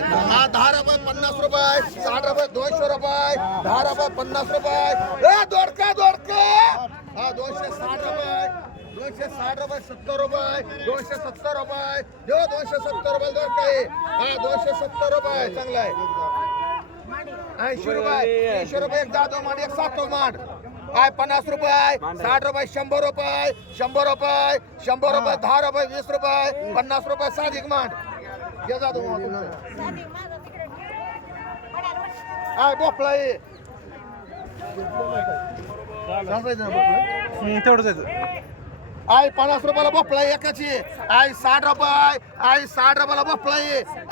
हा 10 रुपये 50 रुपये 60 रुपये 200 रुपये 10 रुपये 50 रुपये दोडका हा 260 रुपये 260 रुपये 70 रुपये 270 रुपये 270 रुपये दोडका आहे हा 270 रुपये चांगला आहे 80 रुपये 300 रुपये एक जादो मांड एक सातो मांड काय 50 रुपये 60 रुपये 100 रुपये 100 रुपये 100 रुपये 10 रुपये 20 रुपये 50 रुपये साधिक मांड घे जादो काय बोपळा आहे तेवढंच आय 50 रुपयाला भोपळा एकाची आय 60 रुपये आय 60 रुपयाला भोपळा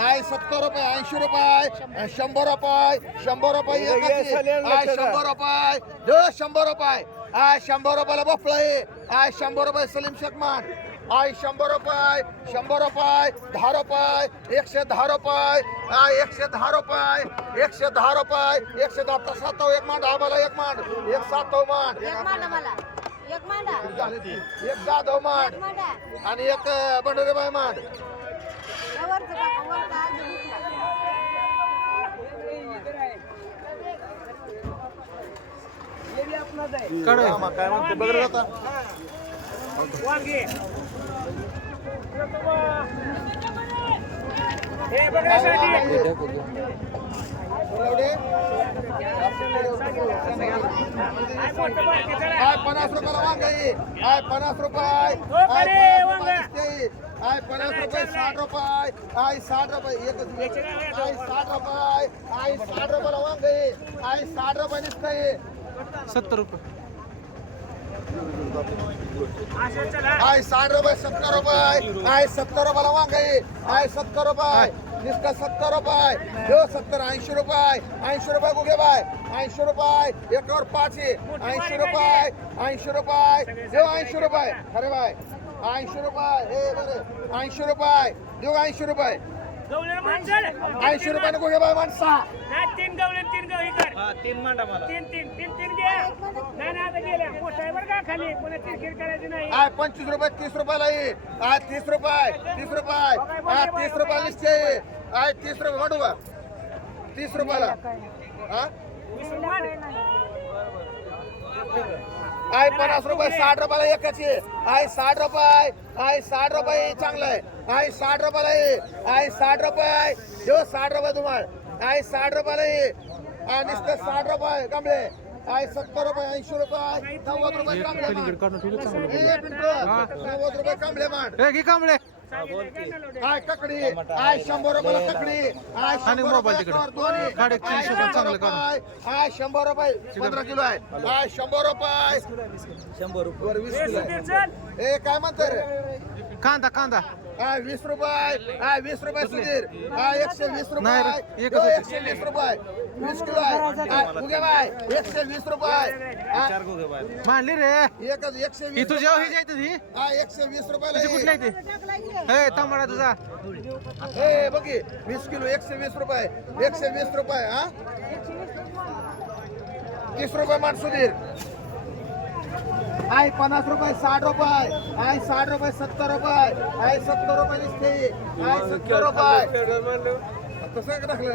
आय 70 रुपये 80 रुपये 100 रुपये 100 रुपये एकाची आय 100 रुपये 100 रुपये आय 100 रुपयाला भोपळा आय 100 रुपये सलीम शेखमान आय 100 रुपये 100 रुपये 10 रुपये 110 रुपये आय 110 रुपये 110 रुपये 110 सातव एक मांड आम्हाला एक मांड एक सातव मांड एक मांडा एक जाधव मांड आणि एक बंडरेबाई मांड काय म्हणते बघ रे आता आय 50 रुपयाला वांगाई आय 50 रुपये आय 50 रुपये 60 रुपये आय 60 रुपये एक आय 60 रुपये आय 60 रुपयाला वांगाई आय 60 रुपये निघताय 70 रुपये आय 60 रुपये 70 रुपये आय 70 रुपयाला वांगाई आय 70 रुपये निसका 70 रुपये 70 80 रुपये 80 रुपये गुगे बाय 80 रुपये एक और 5 80 रुपये 80 रुपये 80 रुपये अरे बाय 80 रुपये हे बरे 80 रुपये 80 रुपये 80 रुपये गुगे बाय माणसा तीन गवळे तीन गवळी कर तीन मांडा मला तीन तीन तीन तीन घ्या नाही आता गेल्या मोठा आहे बरं का खाली कोणा किरकिर करायची नाही आय 25 रुपये 30 रुपयाला आय 30 रुपये 30 रुपये आय 30 रुपये लिस्टे आय 30 रुपये वाढू का 30 रुपयाला हा आय 50 रुपये 60 रुपयाला एकाची आय 60 रुपये आय 60 रुपये चांगलं आहे आय 60 रुपयाला आय 60 रुपये 60 रुपये तुम्हाला आय 60 रुपयाला आय नुसतं 60 रुपये कांबळे आय 70 रुपये 80 रुपये 90 रुपये कांबळे 90 रुपये कांबळे मांड कांबळे आय ककडी आय 100 रुपयाला ककडी आय 100 रुपये दोन्ही आय 100 रुपये 15 किलो आहे आय 100 रुपये 100 रुपये 20 किलो ए काय म्हणते रे कांदा आय 20 रुपये आय 20 रुपये सुधीर आय 120 रुपये नाही रे, एकच 120 रुपये 20 किलो आहे उगे बाय 120 रुपये मांडली रे एकच 120 ही तुझ्या ही जायचं ही आय 120 रुपयाला कुठल्या ते हे तांबडा तुझा हे बघी 20 किलो 120 रुपये 120 रुपये हा 30 रुपये मान सुधीर आय 50 रुपये 60 रुपये आय 60 रुपये 70 रुपये आय 70 रुपये दिसते आय 70 रुपये कसं टाकलं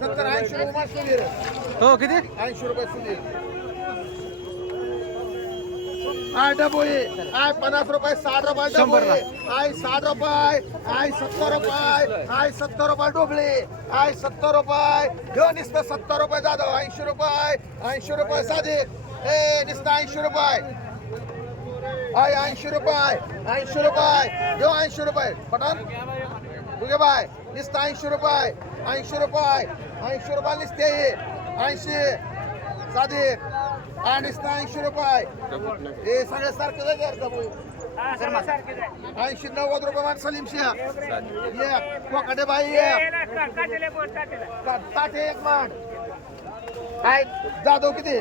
70 80 रुपये मान सुधीर हो किती 80 रुपये सुधीर आय डबोई आय 50 रुपये 60 रुपये डबोई आय 60 रुपये आय 70 रुपये आय 70 रुपये डोबळे आय 70 रुपये घेऊन नुसतं 70 रुपये जाधव 80 रुपये 80 रुपये साधे ए नुसतं 80 रुपये आय 80 रुपये 80 रुपये घेऊ 80 रुपये पठाण तुझे बाय नुसतं 80 रुपये 80 रुपये 80 रुपये नुसते 80 साधे आणि 80 रुपये हे सगळे सारखे जायचं 80 90 रुपये मान सलीम शिया ये कोकाटे बाई ये ताटे एक मान काय जाधव किती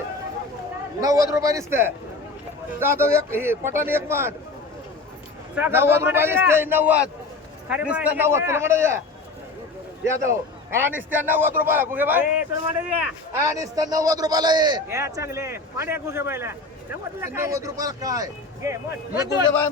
90 रुपये नुसतं जाधव एक हे पठाण एक मान 90 रुपये नुसते 90 नुसतं 90 तुला म्हणा यादव आणि 90 रुपयाला गुगे बाय आणि 90 रुपयाला चांगले 90 रुपयाला काय घे गुगे बाय